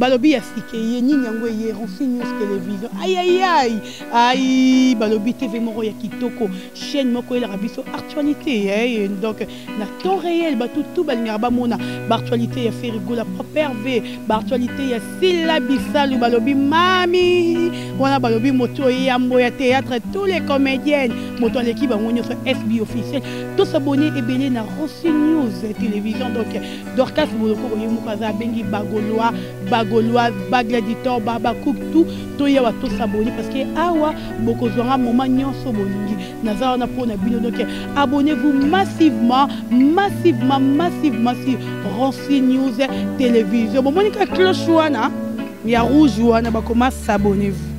Balobi ya sike ye nini yango ye Renseigne télévision aïe Balobi TV moko ya kitoko chaîne moko la biso actualité donc na temps réel tout balinga ba mona actualité ya Ferigo la propre V actualité ya Sila Bisalu Balobi mami wana Balobi moto ya mboya théâtre tous les comédiens moto l'équipe bango sur SB officiel tous s'abonner et belé na Renseigne télévision donc Dorcas Boloko Yemukaza bengi Bagoloise, Bagladitor, Baba Cook, tout y a tous s'abonner parce que awa bokozonga moment nyonso bolingi naza na pona bino donc abonnez-vous massivement sur Renseigne News télévision bon monika cloche wana ya rouge wana ba commence s'abonnez-vous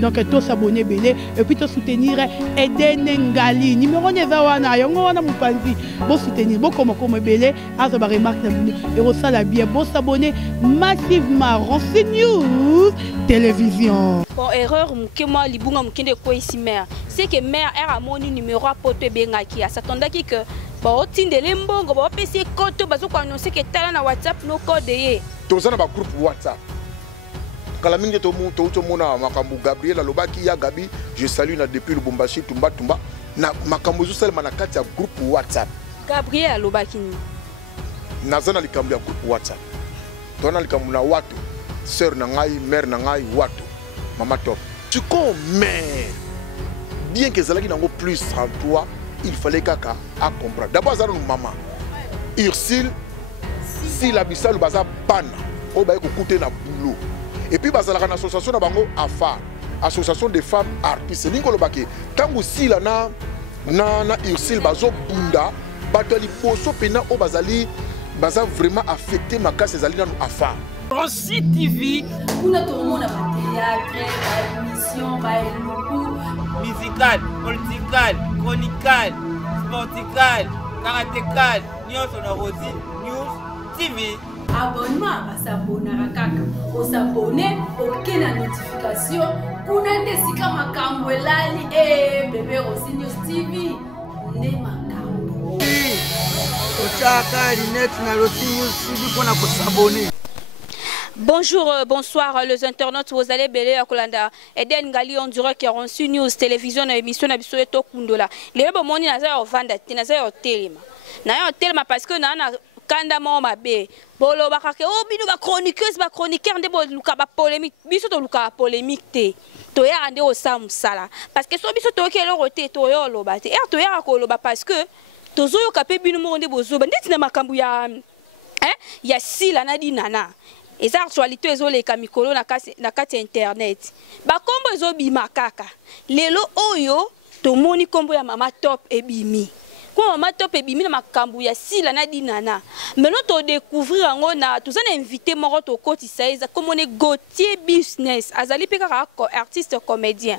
donc tous s'abonner belé et puis tous soutenir Eden Ngali numéro neza wana yango wana mupanzi bon soutenir bon comme belé azo ba remarque et resala bien bon s'abonner massivement Renseigne News télévision. Bon erreur que moi libunga mukende ko ici mère c'est que mère era mon numéro poto bengaki a s'attendaki que bon tindele mbongo ba pesi koto bazo ko annoncer que tala na WhatsApp no code ye tozana ba groupe WhatsApp. Quand la minute tout mona makambu Gabriel alobaki ya Gabi je salue na depuis le Lubumbashi tumba na makambu zo sel manakati ya groupe WhatsApp. Gabriel alobaki ni nazana likambu ya groupe WhatsApp. Tona likambu na watu sœur na ngai mère na ngai watu mama top. Tu mais bien que zalaki nango plus en toi il fallait kaka à comprendre. D'abord zalo maman Ursule si la Bisalu baza pana o ba ko couter na boulot. Et puis bazalaka na association na bango AFA association des femmes artistes ningo lobaki tangu si la na Ursule bazo bunda batali poso pena o bazali baza vraiment affecté makasi ezali na AFA Rossi TV kuna tomona ba théâtre ba émission ba musical political chronical sportical karatécal nyonso na Rossi News TV. Abonnement à s'abonner kaka o s'abonner aucune notification kuna ndesika makambo elali bébé Renseigne News TV ne makambo otaka linet na Renseigne News TV pour s'abonner. Bonjour, bonsoir les internautes, vous allez belé à Kolanda. Eden Ngali on dirait qu'il y a Renseigne News télévision na émission na biso to kundola. Les bo moni na za vanda, na za telema. Na yo telema parce que na kanda mo mabe. Bolo bakake o bino ba chroniqueuse ba chroniqueur ndebo luka ba polémique. Biso to luka polémique te. To ya ande o samusala. Parce que so biso to ke lo roté to yo lo ba te. Er to ya ko lo ba parce que to zo yo kapé bino mo ndebo zo ba ndeti na makambu ya ya sila na di nana. Et ça actualité ezoleka mikolo na kati internet ba kombo ezobima kaka lelo oyo tomoni kombo ya mama top ebimi kwa mama top ebimi na makambu ya sila na dinana maintenant to découvrir ngo na tozana invité moko to kotisa eza comme on est Gauthier Business azali pe kaka artiste comédien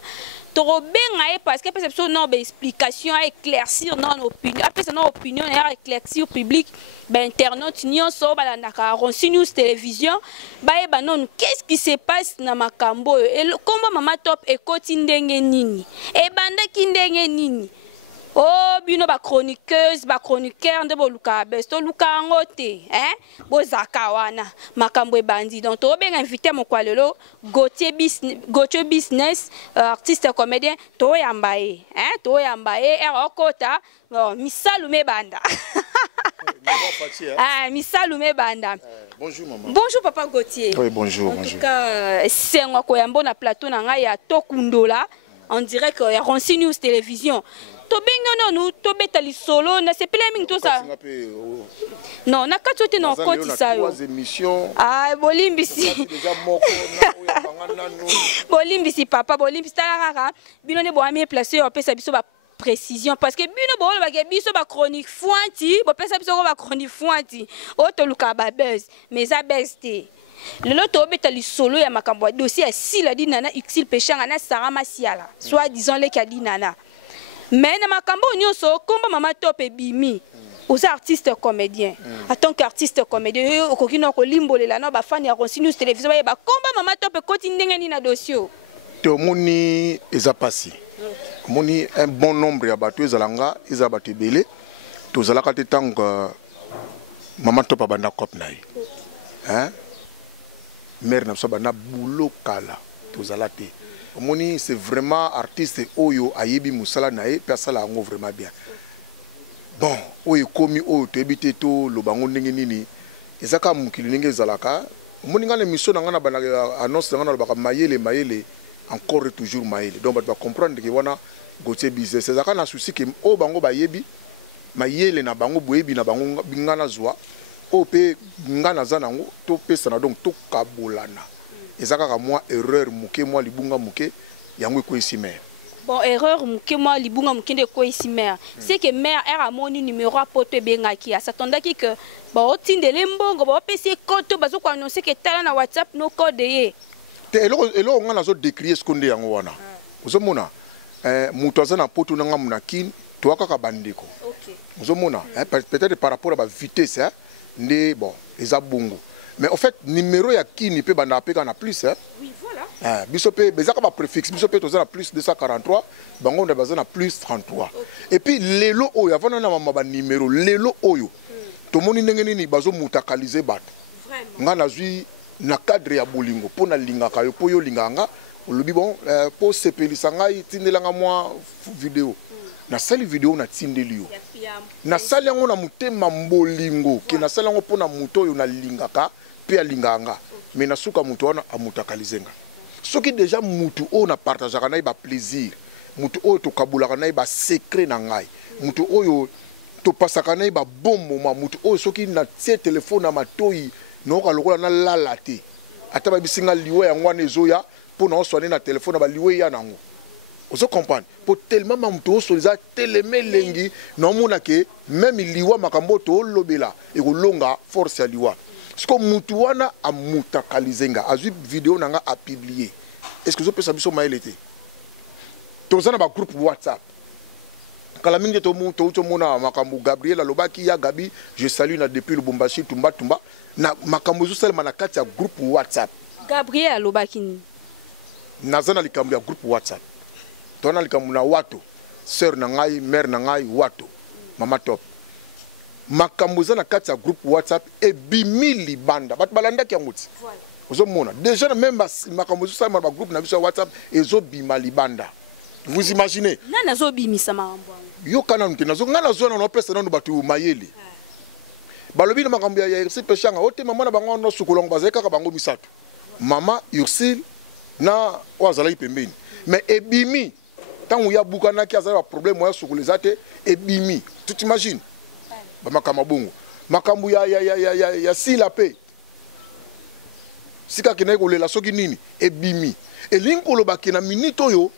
to benga parce que perception non ba explication à éclaircir non opinion après ça non opinion à éclaircir public ben internaute nyonso ba na Renseigne News télévision ba non qu'est-ce qui se passe na makambo et comment mama top ekoti ndenge nini e banda ki ndenge nini oh bino ba chroniqueuse ba chroniqueur ndebo luka besto luka ngote bozaka wana makambo e bandi donc to benga invité mo kwa lelo Gauthier Business artiste comédien to yambaye okota misalume banda misalume banda. Bonjour maman. Bonjour papa Gauthier. Oui, bonjour. En tout cas, c'est moi qui am na plateau na ngai ya Tokundola en direct ya Renseigne News télévision. To benga no to betali solo na sepela mingi to ça. Non, na katote na koti sa yo. Bolimbisi. Bolimbisi papa, bolimbisi tala kaka. Bino ne bo ami placer o pesa biso ba précision parce que bino bo ba biso ba chronique foanti, bo pesa biso ba chronique foanti. O to luka ba buzz, mais za beste. Lelo to betali solo ya makambo dossier ya sila dinana Ursule Pechanga na Sarah Masiala. Soit disons les ka dinana. Mais na makambo nyonso komba mama top ebimi aux artistes comédiens en tant qu'artiste comédien okokino ko limbolela na ba fan ya Renseigne News télévision ba komba mama top ekoti ndenge ni na dossier to moni eza passé moni un bon nombre ya bato ezalanga eza bato belé to zalaka te tanga mama top abanda cop na mère na biso bana boulot kala tozala te omoni c'est vraiment artiste oyo ayebi musala na ye pe asala yango vraiment bien bon oyo ekomi oyo toyebi te to lobango ndenge nini ezaka mokili ndenge ezalaka omoni nga na émission na nga na bana annonce na nga na lobaka mayele encore et toujours mayele donc bato bacomprendre ke wana Gauthier business ezaka na souci ke oyo bango bayebi mayele na bango boyebi na bango nga na zwa oyo mpe nga naza nango topesana donc tokabolana eza kaka mwa erreur moke mwa libunga moke yango ekwesi mare bon erreur moke mwa libunga moke nde ekwesi mare c'est que mare ere amoni numéro a poto ebengaki asatondaki ke baotindele mbongo baopesi koto bazokoannonce ke tala na whatsapp no code ye te eloko nga nazodécrie siko nde yango wana ozomona moto aza na poto nanga monakini toa kaka bandeko ozomona peut-être par rapport à ba vitesse nde bon eza bongo mais en fait numéro ya kini pe banda pe kana plus oui voilà biso pe bezaka ba préfixe biso pe toza na plus 243 bango nda baza na plus 33 et puis lelo oyo avana na mama ba numéro lelo oyo to moni ndenge nini bazo mutakaliser bato vraiment nga nazwi na cadre ya bolingo pona lingaka yo po yo linganga olobi bon po sepelisa ngai tindelanga mwa vidéo na sali vidéo na tindeli yo na sali yango na mutema mbolingo ke na sali yango pona muto oyo na lingaka pe alinganga mais na suka muto wana amutakalizenga soki déjà mutu oyo na partageaka na ba plaisir mutu oyo to kabulaka na ba secret na ngai mutu oyo to pasaka na ba bon moment mutu oyo soki na tie téléphone na matoi noka lokola na lala te ata ba bisinga liwe yango wana ezoya pona oswane na téléphone na ba liwe ya nango ozo comprendre pour tellement mamto osoliza teleme lengi na mona ke même liwa makambo to lobela e ko longa force ya liwa siko mutu wana amutakalizenga azwi vidéo nanga a publier est-ce que zo pesa biso maele te tozana ba groupe WhatsApp kala mingi to mona makambo Gabriel alobaki ya Gabi je salue na depuis le Lubumbashi tumba na makambo zo sala na kati ya groupe WhatsApp Gabriel alobaki ni nazana likambo ya groupe WhatsApp tona likambo na wato sœur na ngai mère na ngai wato mama top makambo za na kati ya groupe WhatsApp e bimili banda bat balandaki yango ti ozomona déjà même makambo zo sala ba groupe na biso WhatsApp ezo bimali banda vous imaginez nana zo bimisa makambo yo kana nte nazo ngana zo na pesa nando batu mayele balobi na makambo ya Ursil peshanga ote mama na bango no sukolongo bazeka ka bango misato mama Ursil na wazala ipembeni mais ebimi tant où ya bukana ki azala problème ya sukoleza te ebimi tu t'imagines ba makama bongo makambo ya sila pe sika kene ko lela soki nini ebimi elinkolo bakena minute oyo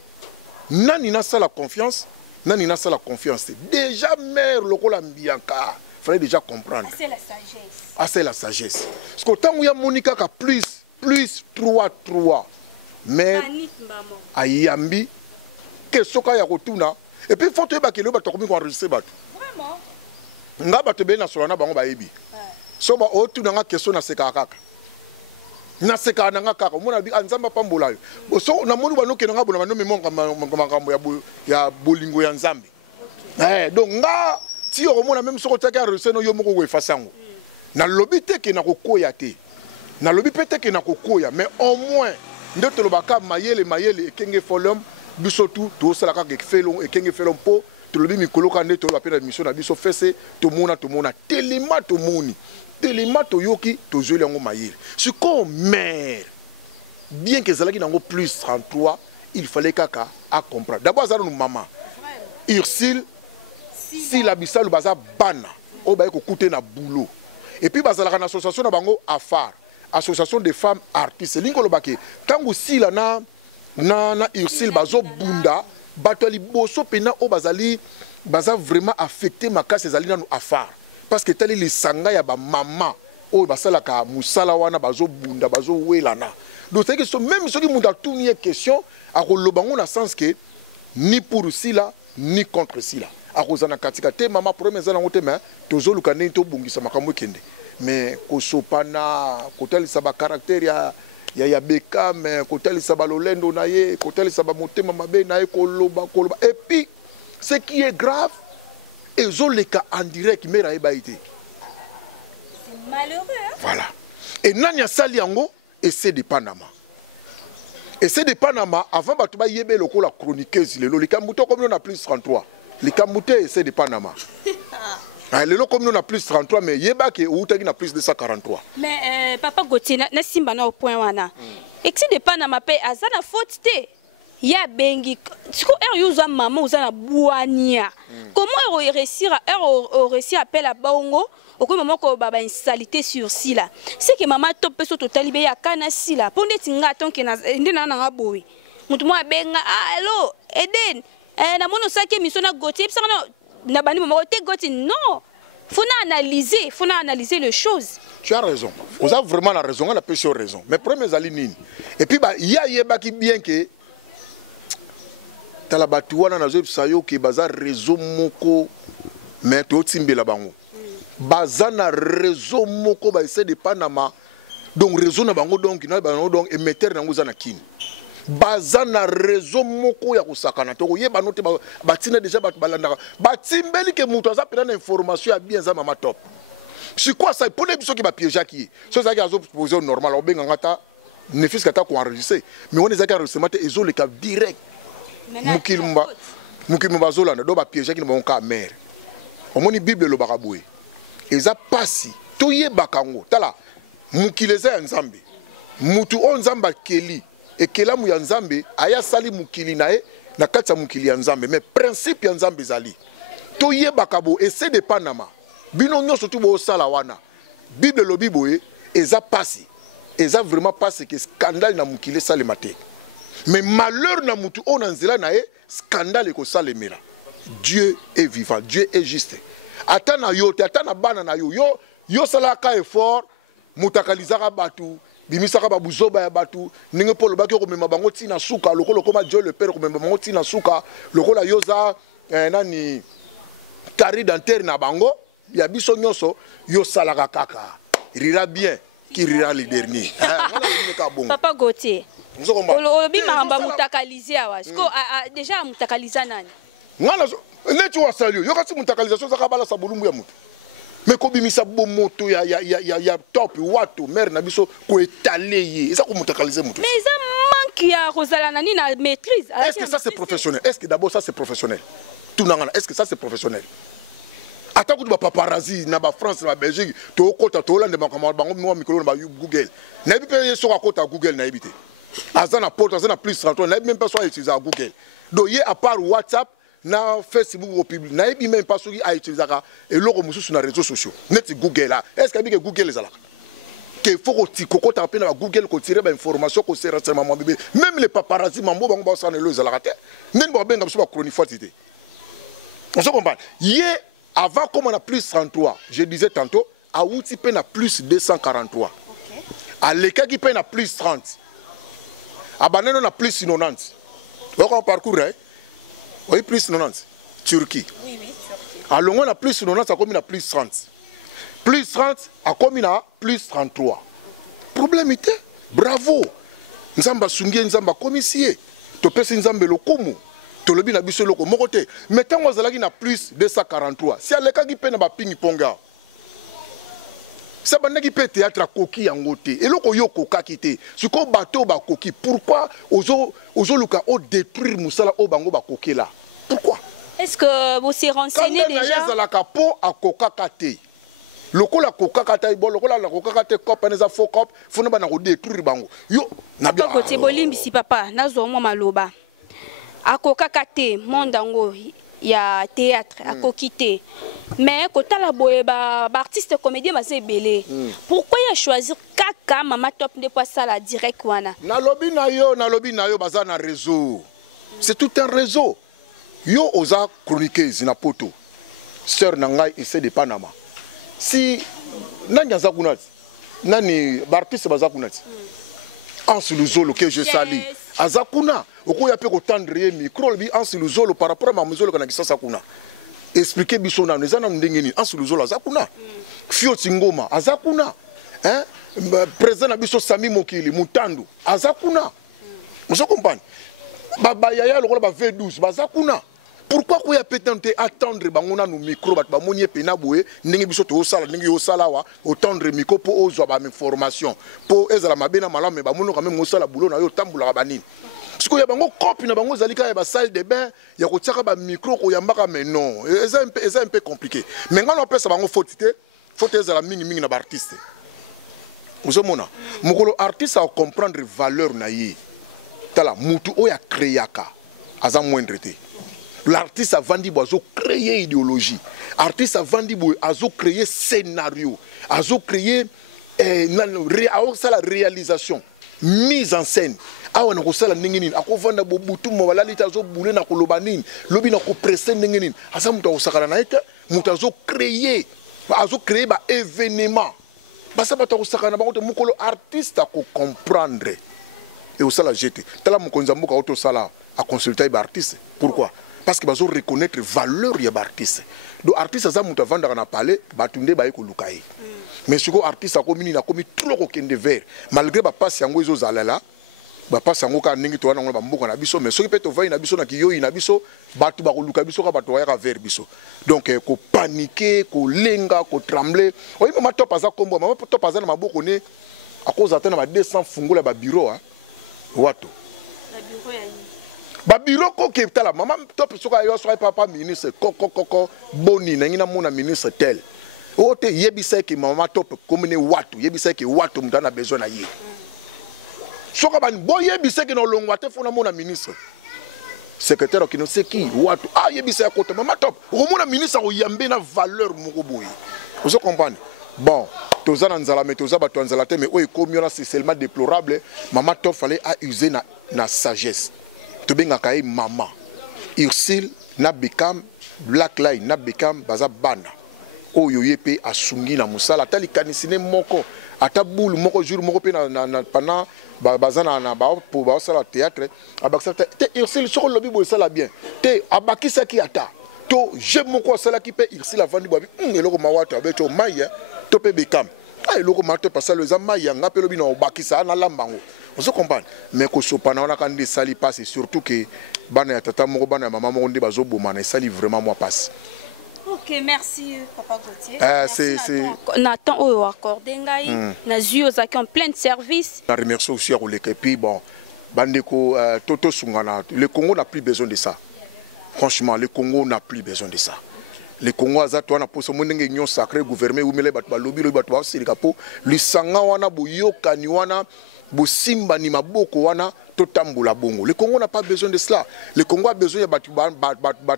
nani na sala confiance nani na sala confiance déjà mère lokola mbianka fallait déjà comprendre c'est la sagesse c'est la sagesse parce que tant où ya monika ka plus 3 mais ayambi que soka ya kotuna et puis faut te ba kelo ba to komi ko enregistrer bato vraiment nga bato be na solana bango ba yebi so ba otuna nga question na seka kaka na seka na nga kaka mona bi anzamba pambola yo so na moni ba no kenanga bona no memonga makambo ya bolingo ya nzambe donc nga ti o mona même soko taka enregistrer no yo moko ko efasango na lobi te ke na kokoya te na lobi pe te ke na kokoya mais au moins nde tolobaka mayele ekenge folom biso to sala ka felon ekenge felon po tolobi mikolo ka nde toloba pe na mission na biso fese tomona telema tomoni telema toyoki tozoli yango mayele siko mère bien que zalaki nango plus 33 il fallait kaka à comprendre d'abord azalo maman Ursil si la bisalu baza bana o ba ko kuté na boulot et puis bazalaka na association na bango afar association des femmes artistes lingolo bake tangu sila na Ursil bazo bunda bato liboso pena o bazali baza vraiment affecté makasi ezali nanu afar parce que tali lisanga ya ba mama o basalaka musala wana bazo bunda bazo welana donc c'est que so même soki munda tuni une question a kolobango na sens que ni pour sila ni contre sila a kozana katika te mama problème ezana ngote mais tozoluka ndeni to bungisa makambo kende mais kosopana kotalisa ba caractère ya beka mais kotalisa ba lolendo na ye kotalisa ba motema mabe na ye koloba et puis ce qui est grave ezoleka en direct mera eba été c'est malheureux hein? Voilà et nani asali yango essai de Panama. Essai de Panama, avant de faire yébé le la chroniqueuse, les Camboutés comme on a plus 33. Les Camboutés, essai de Panama. Les lots comme on a plus 33, mais yéba qui est a plus de 143. Mais Papa Gauthier, na simba na au point wana. Excès de Panama paye azana faute te. Ya bengi. Siko yuza maman uzana buania. Comment réussir à appeler la bongo? Au moment où baba insalité sur si là, c'est que maman top peso total be ya kana si là. Ponde tinga ton ke na ndena na boy. Mutu mo benga allo Eden. Na mono saki mission na Gauthier psana na bani maman te Gauthier non. Faut analyser les choses. Tu as raison. Vous avez vraiment la raison, on a plus raison. Mais premier alinine. Et puis bah il y a yeba qui bien que tala batuwana na zo sayo ke bazar réseau moko mais to timbe la bango. Bazana réseau moko ba essaie de Panama donc réseau na bango donc na bango donc émetteur na nguzana kin bazana réseau moko ya kusakana to yeba note batina déjà bat balanda batimbeli ke muto za pena information ya bien za mama top c'est quoi ça pour les biso qui ba piéger qui so ça qui azo poser normal o benga ngata ne fils kata ko enregistrer mais on les a enregistrement ezo le cap direct mukilumba zolanda do ba piéger qui ba ka mère au moni bible lo bakaboué eza pasi to yebaka ngo tala mukileza ya nzambe mutu o nzamba keli ekelamu ya nzambe aya sali mukili nae na kati ya mukili ya nzambe mais principe ya nzambe ezali to yebaka bo essaie de Panama bino nyonso tu bo sala wana bible lobi boye eza pasi eza vraiment pasi que scandale na mukili salema te mais malheur na mutu o na nzela nae scandale ko salemela. Dieu est vivant, Dieu est juste. Atana yo te atana bana na yo yo salaka effort mutakalizaka batu bimisaka babuzoba ya batu ninge polo baki ko mema bango tina suka lokolo koma Dieu le père ko mema bango tina suka lokola yoza nani kari dentaire na bango ya biso nyonso yo salaka kaka rira bien qui rira le dernier. Papa Gauthier olobi maramba mutakalize awa siko déjà mutakaliza nani ngala neti wa salio yo kasi mutakalisation za kabala sa bulumbu ya mutu mais ko bimisa bo moto ya top watu mère na biso ko étaler ye ça ko mutakaliser mutu mais ça manque ya Rosala nani na maîtrise. Est-ce que ça c'est professionnel? Est-ce que d'abord ça c'est professionnel? Tout nangana est-ce que ça c'est professionnel? Ata ko ba paparazzi na ba France na Belgique to kota to Hollande ba kama bango mo micro na ba Google na bi pe so ka kota Google na ebité azana porte azana plus 33 na même pas so utiliser Google donc hier à part WhatsApp na Facebook au public na ebi même pas so a utiliser et loko mususu na réseaux sociaux net Google là est-ce que Google les alaka que faut ko ti ko ta pena Google ko tirer ba information ko sera renseignement bébé même les paparazzi mambo bango ba sana les alaka te nen ba benga so ba chroniquité on se comprend hier avant comme on a plus 33 je disais tantôt à outil peine à plus 243 OK à l'écart qui peine à plus 30 à Banane on a plus 90 donc on parcourt hein oui plus 90 Turquie oui Turquie à Longo on a plus 90 à combien à plus 30 plus 30 à combien à plus 33 problème était bravo nzamba sungie nzamba commissaire to pesi nzambe lokumu to lobi na biso loko mokote mais tant on zalaki na plus 243 si à l'écart qui peine ba pingi ponga ça bande qui peut théâtre à coquille en côté et loko yo koka kité ce ko bateau ba coquille pourquoi ozo luka o détruire musala o bango ba coquille là pourquoi est-ce que vous s'y renseignez déjà quand la capo à coca kate loko la coca kate bon loko la coca kate cop na za faux cop faut na ba na ko détruire bango yo na bien côté bolimbi si papa nazo mo maloba a coca kate mondango ya théâtre à kokité mais kota la boye ba artiste comédien ba c'est belé pourquoi il a choisi kaka mama top de pas ça la direct wana na lobi na yo baza na réseau c'est tout un réseau yo oza chroniqueuse na poto sœur nangai essaie de Panama si nanya za kunati nani ba artiste baza kunati Anse Luzolo que je salue azakuna okoya pe ko tendre micro bi Anse Luzolo par rapport à mamuzolo kana kisasa kuna expliquer biso na neza na ndengeni Anse Luzolo azakuna Fio Tingoma azakuna hein président na biso Sami Mokili Mutandu azakuna vous comprenez baba yaya lokola ba V12 bazakuna pourquoi qu'on a peut-être attendre bangona no micro bat bamoni pena boye ndenge biso to sala ndenge yo sala wa attendre micro pour ozwa ba information pour ezala mabena malamu me bamono quand même osala boulot na yo tambula banini parce que ya bango copie na bango zalika ya ba salle de bain ya ko tsaka ba micro ko yambaka mais non c'est un peu compliqué mais ngana pesa bango faute ezala mingi na ba artiste vous mona mokolo artiste a comprendre valeur na yi tala mutu oya créaka aza moindre te. L'artiste a vendu pour créer idéologie. L'artiste a vendu pour créer scénario. A créer la réalisation. Mise en scène. Awa na kosala ningini akovanda bobutu mobala tazo boule na kolobanini lobi na ko presser ningini asa mutu osakana na ete mutu azo créer ba événement basa bato osakana ba mukolo artiste a ko comprendre et osala jeter tala mukonza mbuka auto sala a consulter ba artiste pourquoi parce que bazo reconnaître valeur ya artiste do artiste za mutu avanda na parler batunde ba eko lukai mais siko artiste a komini na komi trop ko kende vers malgré ba passe yango ezo zalala ba passe yango ka ningi to wana ngona ba mbuka na biso mais soki pe to vai na biso na kiyoyi na biso batu ba ko luka biso ka bato ya vers biso donc ko paniquer ko lenga ko trembler oyi mama top aza kombo mama top aza na maboko ne à cause atteindre ba 200 fungola ba bureau hein wato na bureau ya ba bureau ko ke tala mama top soka yo soka papa ministre koko boni na ngina mona ministre tel ote yebisa ke mama top komene watu yebisa ke watu mtana besoin na ye soka ban boye yebisa ke no longwa te fona mona ministre secrétaire qui ne sait qui watu yebisa ko to mama top o mona ministre o yambe na valeur moko boye vous comprenez bon toza na nzala mais toza bato nzala te mais o ekomi na c'est seulement déplorable mama top fallait a user na sagesse to benga kai mama Ursule na bekam Black Line na bekam baza bana oyo yepe asungi na musala tali kanisine moko ata boule moko jour moko pe na pana baza na ba pour ba sala théâtre abakisa te Ursule soko lobi bo sala bien te abakisa ki ata to je moko sala ki pe Ursule avandi bobi eloko mawato abeto maya to pe bekam eloko mato pasa le zamaya nga pe lobi na obakisa na lambango. Vous comprenez? Mais que ce pas na quand sali passe surtout que bana ya tata moko bana maman moko ndi bazo boma na sali vraiment moi passe. OK, merci papa Gauthier. C'est Nathan oyo accordé ngai na zio zaki en plein service. Je remercie aussi à et puis bon bandeko toto sungana le Congo n'a plus besoin de ça. Franchement le Congo n'a plus besoin de ça. Le Congo aza to na poso monenge union sacrée gouverner ou mele batwa lobby lo batwa sirika po lisanga wana boyoka ni wana bosimba ni maboko wana totambula bongo. Le Congo n'a pas besoin de cela. Le Congo a besoin de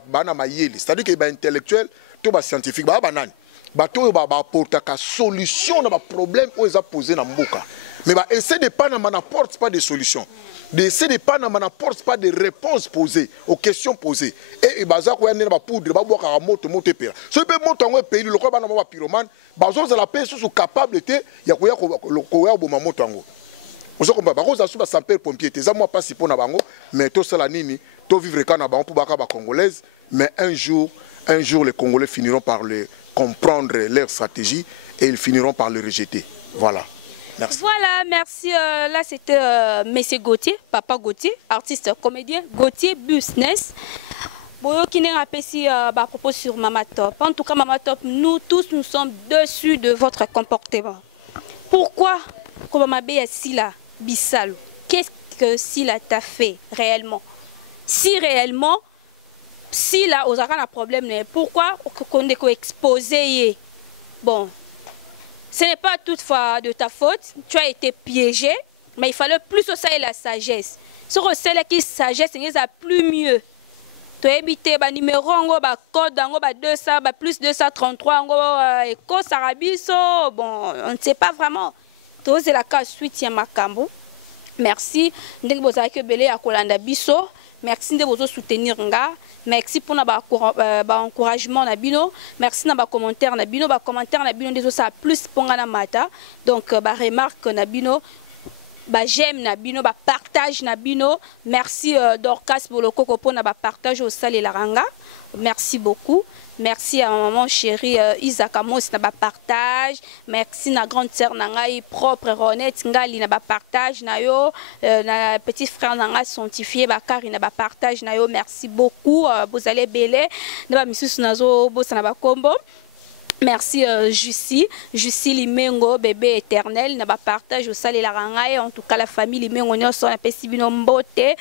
bana mayeli, c'est-à-dire que ba intellectuel to ba scientifique ba banani bato ba apporter ka solution na ba problème o eza posé na mboka. Mais bah, essayer de pas n'apporte pas de solutions. Essayer de pas n'apporte pas de réponses posées aux questions posées. Et bah ça quoi y a pas poudre, bah boire à moto père. Ce peut monter en pays le quoi bah n'a pas pyromane, bah ça la paix sont capables de y a quoi le quoi bon moto en on se comprend bah ça sous sapeur pompier tes amours pas si pour na bango mais tout ça la nini tout vivre quand na bango pour baka ba congolaise mais un jour les Congolais finiront par le comprendre leur stratégie et ils finiront par le rejeter. Voilà. Merci. Voilà, merci. Là, c'était Monsieur Gauthier, Papa Gauthier, artiste, comédien, Gauthier Business. Bon, qui n'a pas si propos sur Mama Top. En tout cas, Mama Top, nous tous, nous sommes dessus de votre comportement. Pourquoi, comme ma belle Sila Bissalo, qu'est-ce que Sila t'a fait réellement? Si réellement, Sila aux un problème, pourquoi qu'on est exposé? Bon. Ce n'est pas toutefois de ta faute, tu as été piégé, mais il fallait plus ça et la sagesse. Sur celle qui sagesse, c'est plus mieux. Tu as évité le numéro, le code, 200, plus 233, et Sarabiso, bon, on ne sait pas vraiment. C'est la case suite, il y a Makambo. Merci. Merci de vous soutenir. Merci pour l'encouragement. Merci pour les commentaires. Les commentaires sont plus pour la mata. Donc, les remarques, j'aime, partage. Merci Dorcas pour le coco pour le partage au salle et la ranga. Merci beaucoup. Merci à maman chérie Isaac Amos na ba partage. Merci na grande sœur nangai propre Ronette ngali na ba partage na yo na petit frère nangai sanctifié Bakari na ba partage na yo. Merci beaucoup vous allez belé na ba misusu nazo bosa na ba kombo. Merci Jussi Limengo bébé éternel na ba partage au sale la rangai en tout cas la famille Limengo nyonso na pesi bino mbote.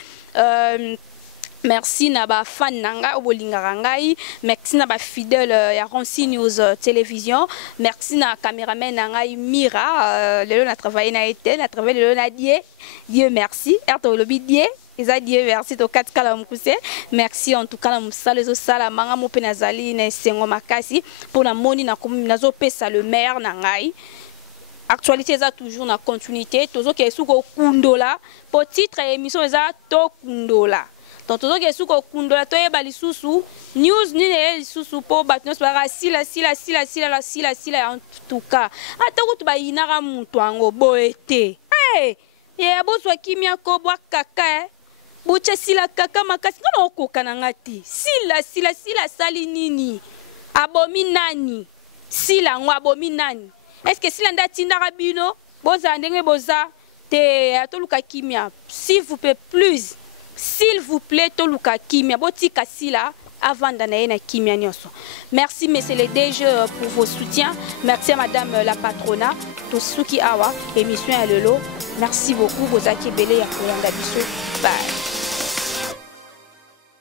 Merci Naba fan nanga obolingarangai. Merci Naba fidèle ya Ronsi News télévision. Merci na caméraman nangai Mira. Le na travaillé na été, na travaillé le na Dieu merci. Erto lobi Dieu. Eza Dieu merci to 4 kala mukuse. Merci en tout cas na musala zo sala manga mo penazali na sengo makasi pour na moni na komi nazo pesa le maire nangai. Actualité eza toujours na continuité. Tozo ke suko kundola. Pour titre émission eza to kundola. Donc tout ce qui est kundola to yeba lisusu news ni ne lisusu po batnos bara sila en tout cas ata kutu ba inara mutu ango boete ye boswa kimia ko bwa kaka boche sila kaka makasi ngana okoka na ngati sila sali nini abomi nani sila ngo abomi nani est-ce que sila ndati ndara bino boza ndenge boza te atoluka kimia s'il vous plaît, toluka kimia botika sila avant d'anaye na kimia nyonso. Merci monsieur le DG pour vos soutiens. Merci à madame la patronat Tosuki Awa émission à Lelo. Merci beaucoup Bozaki Belé ya kolanda biso. Bye.